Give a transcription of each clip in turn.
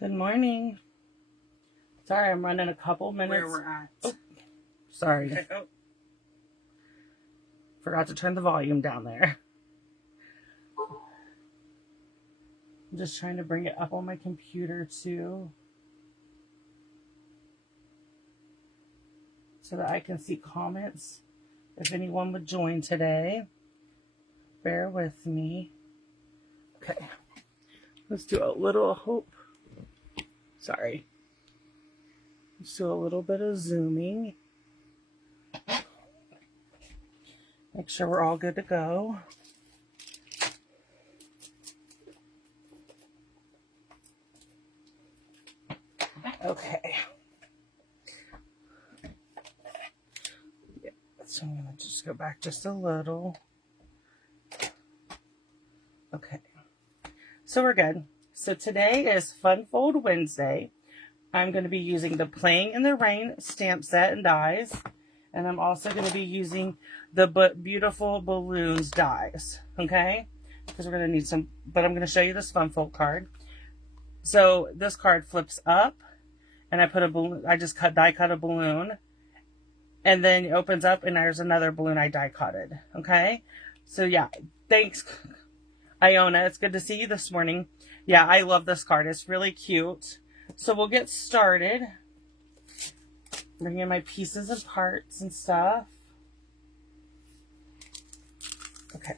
Good morning. Sorry, I'm running a couple minutes. Where we're at. Oh, sorry. Okay. Oh. Forgot to turn the volume down there. I'm just trying to bring it up on my computer too, so that I can see comments if anyone would join today. Bear with me. Okay. Let's do a little hope. Sorry. Let's do a little bit of zooming. Make sure we're all good to go. Okay. Yeah, so I'm going to just go back just a little. Okay. So we're good. So today is Fun Fold Wednesday. I'm going to be using the Playing in the Rain stamp set and dies. And I'm also going to be using the Beautiful Balloons dies. Okay? Because we're going to need some, but I'm going to show you this Fun Fold card. So this card flips up, and I put a balloon, I just die cut a balloon. And then it opens up, and there's another balloon I die cutted. Okay? So yeah, thanks, Iona. It's good to see you this morning. Yeah, I love this card. It's really cute. So we'll get started. Bring in my pieces and parts and stuff. Okay.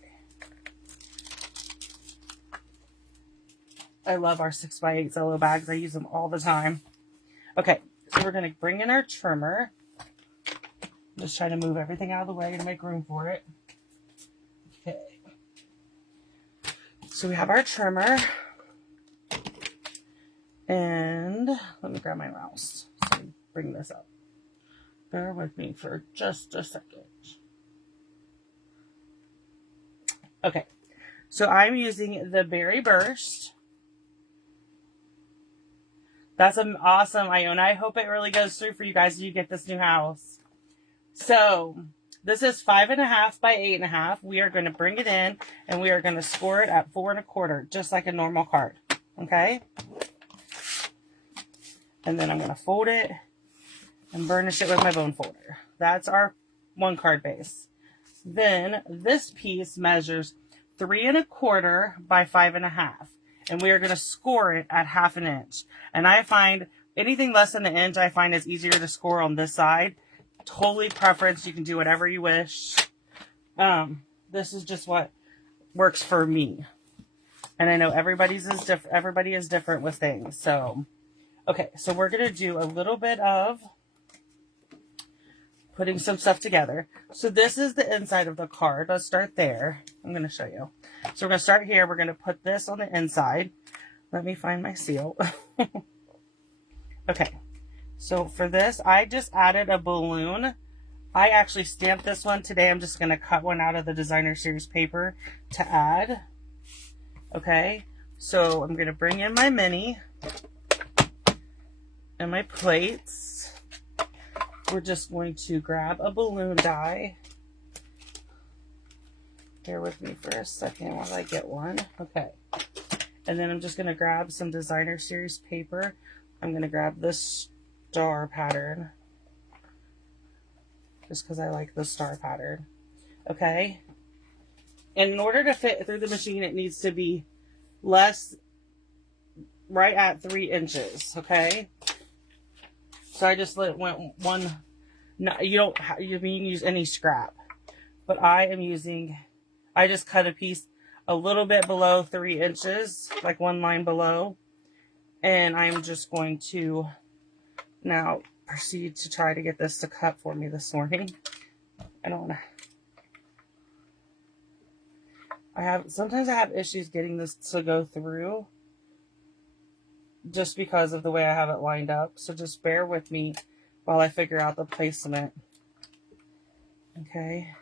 I love our 6x8 Zello bags. I use them all the time. Okay, so we're going to bring in our trimmer. Just trying to move everything out of the way to make room for it. Okay. So we have our trimmer. And let me grab my mouse. So bring this up. Bear with me for just a second. Okay, so I'm using the Berry Burst. That's an awesome, Iona. I hope it really goes through for you guys as you get this new house. So this is 5.5 by 8.5. We are going to bring it in and we are going to score it at 4 1/4, just like a normal card. Okay. And then I'm going to fold it and burnish it with my bone folder. That's our 1 card base. Then this piece measures 3 1/4 by 5.5. And we are going to score it at 1/2 inch. And I find anything less than an inch, I find is easier to score on this side. Totally preference. You can do whatever you wish. This is just what works for me. And I know everybody is different with things. So, okay. So we're going to do a little bit of putting some stuff together. So this is the inside of the card. Let's start there. I'm going to show you. So we're going to start here. We're going to put this on the inside. Let me find my seal. Okay. So for this, I just added a balloon. I actually stamped this one today. I'm just going to cut one out of the designer series paper to add. Okay. So I'm going to bring in my mini and my plates. We're just going to grab a balloon die. Bear with me for a second while I get one. Okay. And then I'm just going to grab some designer series paper. I'm going to grab this star pattern. Just because I like the star pattern. Okay. And in order to fit through the machine, it needs to be right at 3 inches. Okay. So I just went one. No, you can use any scrap, but I just cut a piece a little bit below 3 inches, like 1 line below. And I'm just going to now proceed to try to get this to cut for me this morning. Sometimes I have issues getting this to go through just because of the way I have it lined up. So just bear with me while I figure out the placement. Okay.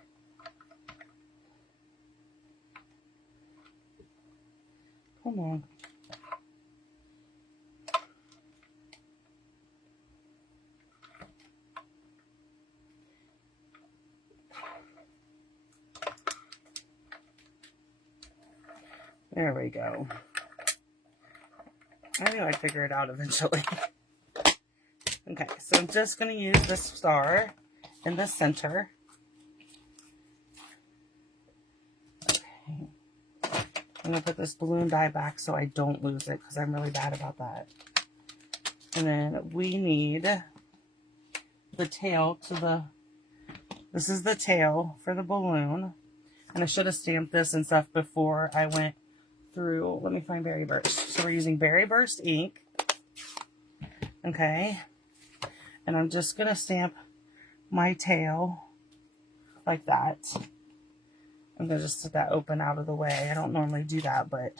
Come on. There we go. I knew I'd figure it out eventually. Okay, so I'm just going to use this star in the center. Okay. I'm going to put this balloon die back so I don't lose it because I'm really bad about that. And then we need the tail to the, this is the tail for the balloon. And I should have stamped this and stuff before I went through. Let me find Berry Burst. So we're using Berry Burst ink. Okay. And I'm just going to stamp my tail like that. I'm going to just set that open out of the way. I don't normally do that, but.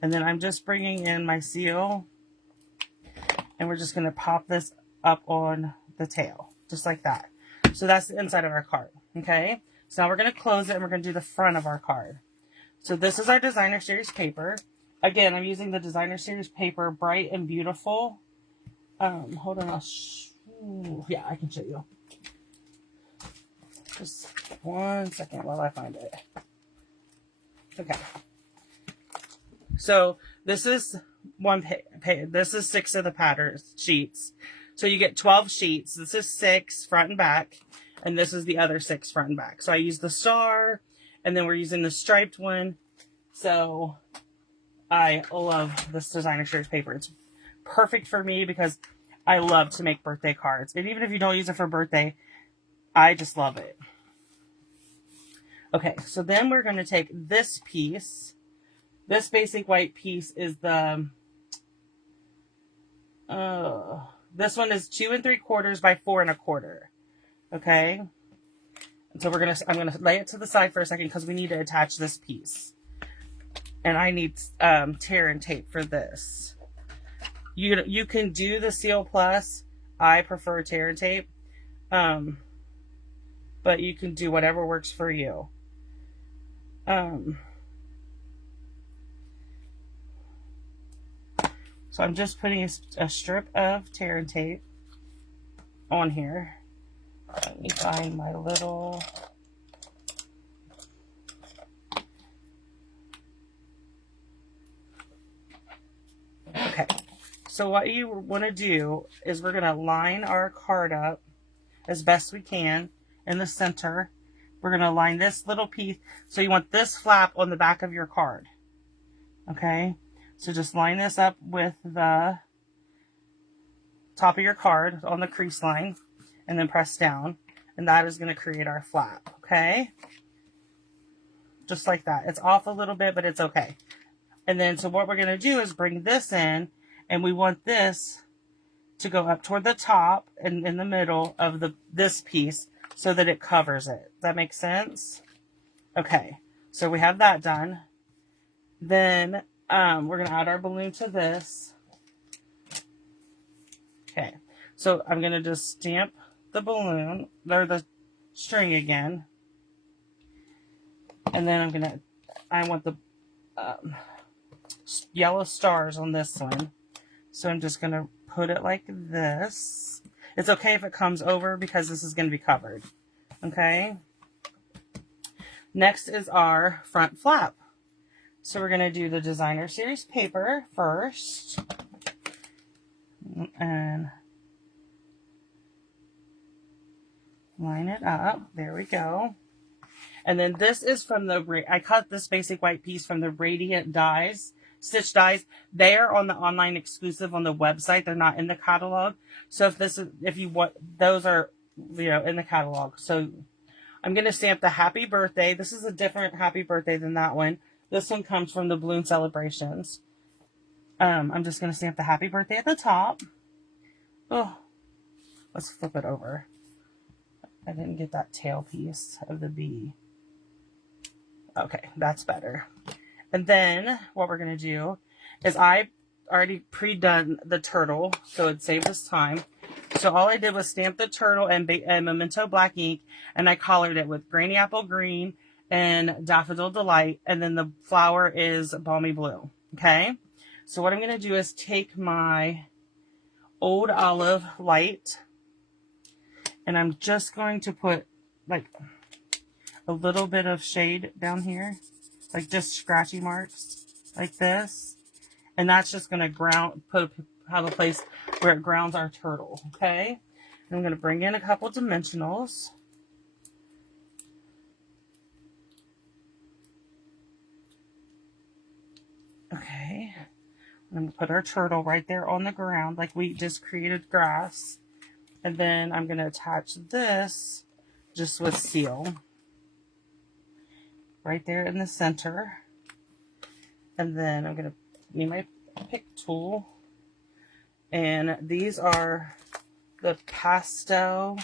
And then I'm just bringing in my seal. And we're just going to pop this up on the tail. Just like that. So that's the inside of our card. Okay. So now we're going to close it and we're going to do the front of our card. So this is our Designer Series paper. Again, I'm using the Designer Series paper, Bright and Beautiful. Hold on. Yeah, I can show you. Just 1 second while I find it. Okay. So this is one page. This is 6 of the pattern sheets. So you get 12 sheets. This is 6 front and back. And this is the other 6 front and back. So I use the star. And then we're using the striped one. So I love this Designer Series paper. It's perfect for me because I love to make birthday cards. And even if you don't use it for birthday, I just love it. Okay, so then we're going to take this piece. This basic white piece is the, this one is 2 3/4 by 4 1/4. Okay. And so I'm going to lay it to the side for a second because we need to attach this piece. And I need tear and tape for this. You can do the Seal Plus. I prefer tear and tape. But you can do whatever works for you. So I'm just putting a strip of tear and tape on here. Let me find my little... Okay, so what you want to do is we're going to line our card up as best we can in the center. We're going to line this little piece. So you want this flap on the back of your card. Okay, so just line this up with the top of your card on the crease line and then press down. And that is going to create our flap. Okay, just like that. It's off a little bit, but it's okay. And then, so what we're going to do is bring this in, and we want this to go up toward the top and in the middle of this piece so that it covers it. Does that make sense? Okay, so we have that done. Then we're going to add our balloon to this. Okay, so I'm going to just stamp the balloon, or the string again. And then I want the yellow stars on this one. So I'm just going to put it like this. It's okay if it comes over because this is going to be covered. Okay. Next is our front flap. So we're going to do the Designer Series paper first. And line it up. There we go. And then this is from I cut this basic white piece from the Radiant Dies, Stitch Dies. They are on the online exclusive on the website. They're not in the catalog. So if you want, those are, in the catalog. So I'm going to stamp the Happy Birthday. This is a different Happy Birthday than that one. This one comes from the Balloon Celebrations. I'm just going to stamp the Happy Birthday at the top. Oh, let's flip it over. I didn't get that tail piece of the bee. Okay, that's better. And then what we're going to do is I already pre-done the turtle, so it saved us time. So all I did was stamp the turtle and Memento Black ink, and I colored it with Granny Apple Green and Daffodil Delight, and then the flower is Balmy Blue. Okay, so what I'm going to do is take my Old Olive Light, and I'm just going to put like a little bit of shade down here, like just scratchy marks like this. And that's just going to have a place where it grounds our turtle, okay? And I'm going to bring in a couple dimensionals. Okay. I'm going to put our turtle right there on the ground like we just created grass. And then I'm going to attach this just with seal right there in the center. And then I'm going to need my pick tool. And these are the pastel,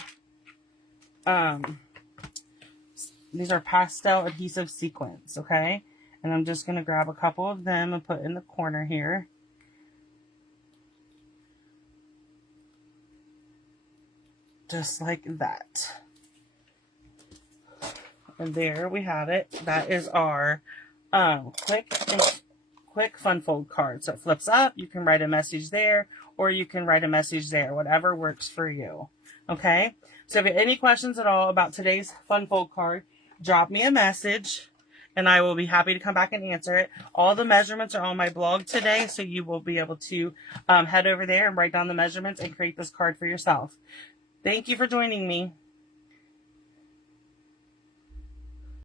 adhesive sequins, okay? And I'm just going to grab a couple of them and put in the corner here. Just like that. And there we have it. That is our quick fun fold card. So it flips up. You can write a message there, or you can write a message there. Whatever works for you. Okay? So if you have any questions at all about today's fun fold card, drop me a message, and I will be happy to come back and answer it. All the measurements are on my blog today, so you will be able to head over there and write down the measurements and create this card for yourself. Thank you for joining me.